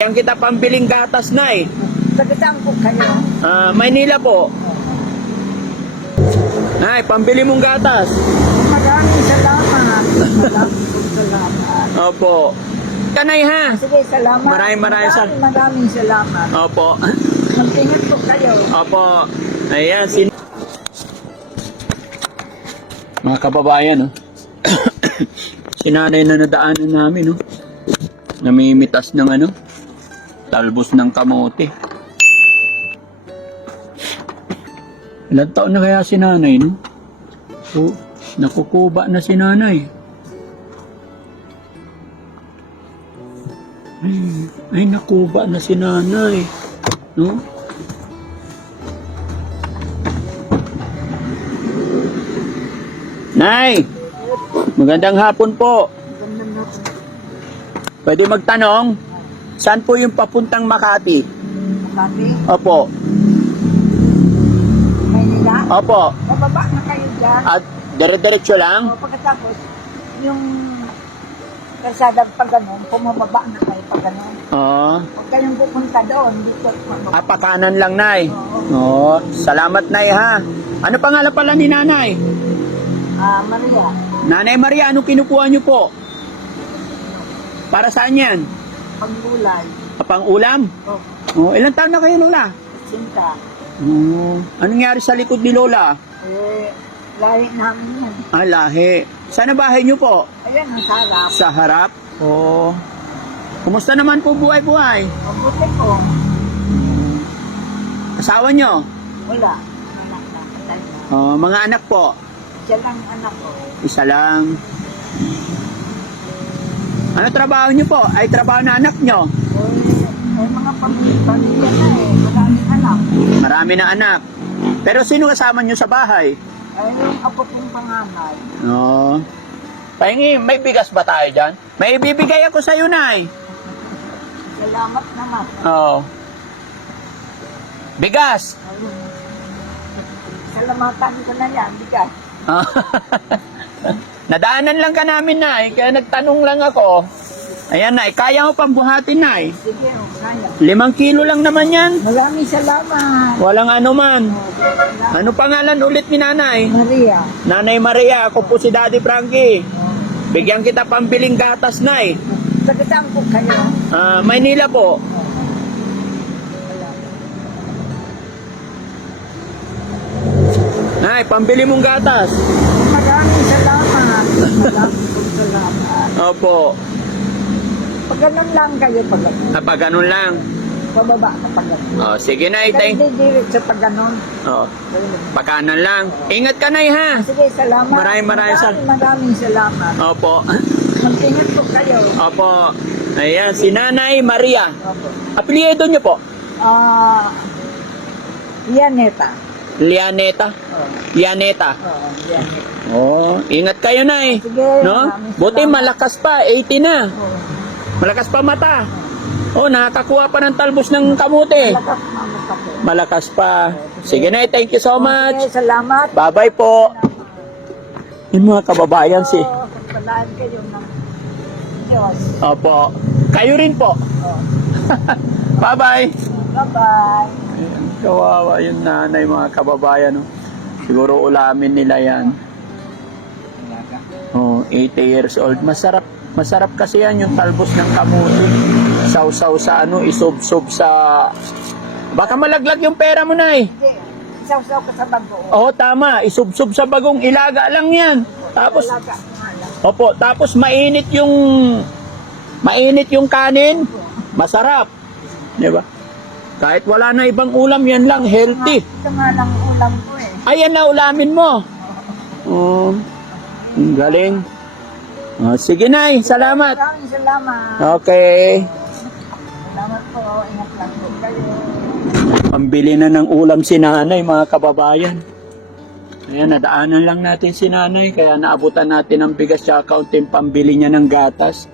Yan kita pambiling gatas na eh. Sagatang po kayo. Maynila po. Nay, pambili mong gatas. Maraming salamat. Maraming salamat. Opo. Kanay ha. Sige, salamat. Maraming salamat. Opo. Magtingat po kayo. Opo. Ayan, mga kababayan, oh. Sinanay na nadaanan namin, oh. Namimitas ng talbos ng kamote. Ilan taon na kaya si nanay, no? So, nakukuba na si nanay. Ay, nakuba na si nanay. No? Nay! Magandang hapon po. Pwede magtanong, saan po yung papuntang Makati? Makati? Opo. Maynila? Opo. Bababa na kayo dyan. At dire-diretso lang? O, pagkatapos, yung kalsada pag ganun, pumababa na kayo pag ganun. Oo. Huwag kayong pupunta doon. Dito, Pakanan lang, Nay. Oo. Salamat, Nay, ha? Ano pangalan pala ni Nanay? Maria. Nanay Maria, anong kinukuha niyo po? Para saan yan? Panggulay. Pang-ulam? O, Ilang taon na kayo, Lola? sinta. Anong nangyari sa likod ni Lola? Lahi namin yan. Lahi. Saan ang bahay niyo po? Ayan, ang sarap. Sa harap? Oo. Kumusta naman po buhay-buhay? Mabuti ko. Asawa niyo? Wala. Anak na. Patay na. Mga anak po? Siya lang anak ko. Isa lang. Ano trabaho niyo po? Ay trabaho na anak niyo? Ay mga pamilya na eh. Maraming anak. Marami na anak. Pero sino kasama niyo sa bahay? Ay yung apo kong panganay. Oo. Pahingi, may bigas ba tayo dyan? May ibibigay ako sa iyo, Nay. Salamat naman. Oo. Bigas! Ayun. Salamatan ko na yan. Bigas. Nadaanan lang ka namin, Nay. Kaya nagtanong lang ako. Ayan, Nay. Kaya mo pang buhatin, Nay. Sige, kaya. 5 kilo lang naman yan. Maraming salamat. Walang ano man. Salamat. Ano pangalan ulit ni Nanay? Maria. Nanay Maria, ako po si Daddy Frankie. Bigyan kita pambiling gatas, Nay. Sagatang po kayo. Maynila po. Nay, pambili mong gatas. Maraming salamat. Maraming salamat. Opo. Pag ganun lang kayo, pag ganun. Pag ganun lang. Pababa ka pag ganun. Sige, Nay. Kaya didirit sa pag ganun. Pagkanan lang. Ingat ka, Nay, ha? Sige, salamat. Maraming salamat. Opo. Magtingat po kayo. Opo. Ayan, si Nanay Maria. Opo. Apelyido niyo po? Lianeta. Lianeta. Lianeta. Lianeta. Ingat kayo, Nay. Sige, No? maraming Buti salamat. malakas pa, 80 na. Malakas pa mata. Nakakakuha pa ng talbos ng kamote. Malakas pa. Sige, Nay, thank you so much. Okay, salamat. Bye-bye po. Yung mga kababayan si. Pagpalaan kayo ng Diyos. Opo. Kayo rin po. Bye-bye. Bye-bye. Ayan, kawawa yung nanay, mga kababayan. No? Siguro ulamin nila yan. 80 years old. Masarap. Masarap kasi yan yung talbos ng kamote. Sausaw sa isubsob sa... Baka malaglag yung pera mo, Nay. Sige, isaw-saw ka sa bago. Oo, tama. Isubsob sa bagong, ilaga lang yan. Tapos, Alaga nga lang. opo, tapos mainit yung kanin. Masarap. Di ba? Kahit wala na ibang ulam, yan lang, healthy. Ito nga lang ulam ko eh. Ayan na, ulamin mo. Ang galing. Sige, Nay. Salamat. Maraming salamat. Okay. Salamat po. Ingat lang po kayo. Pambili na ng ulam si Nanay, mga kababayan. Ayan, nadaanan lang natin si Nanay, kaya naabutan natin ang bigas tsaka kaunting pambili niya ng gatas.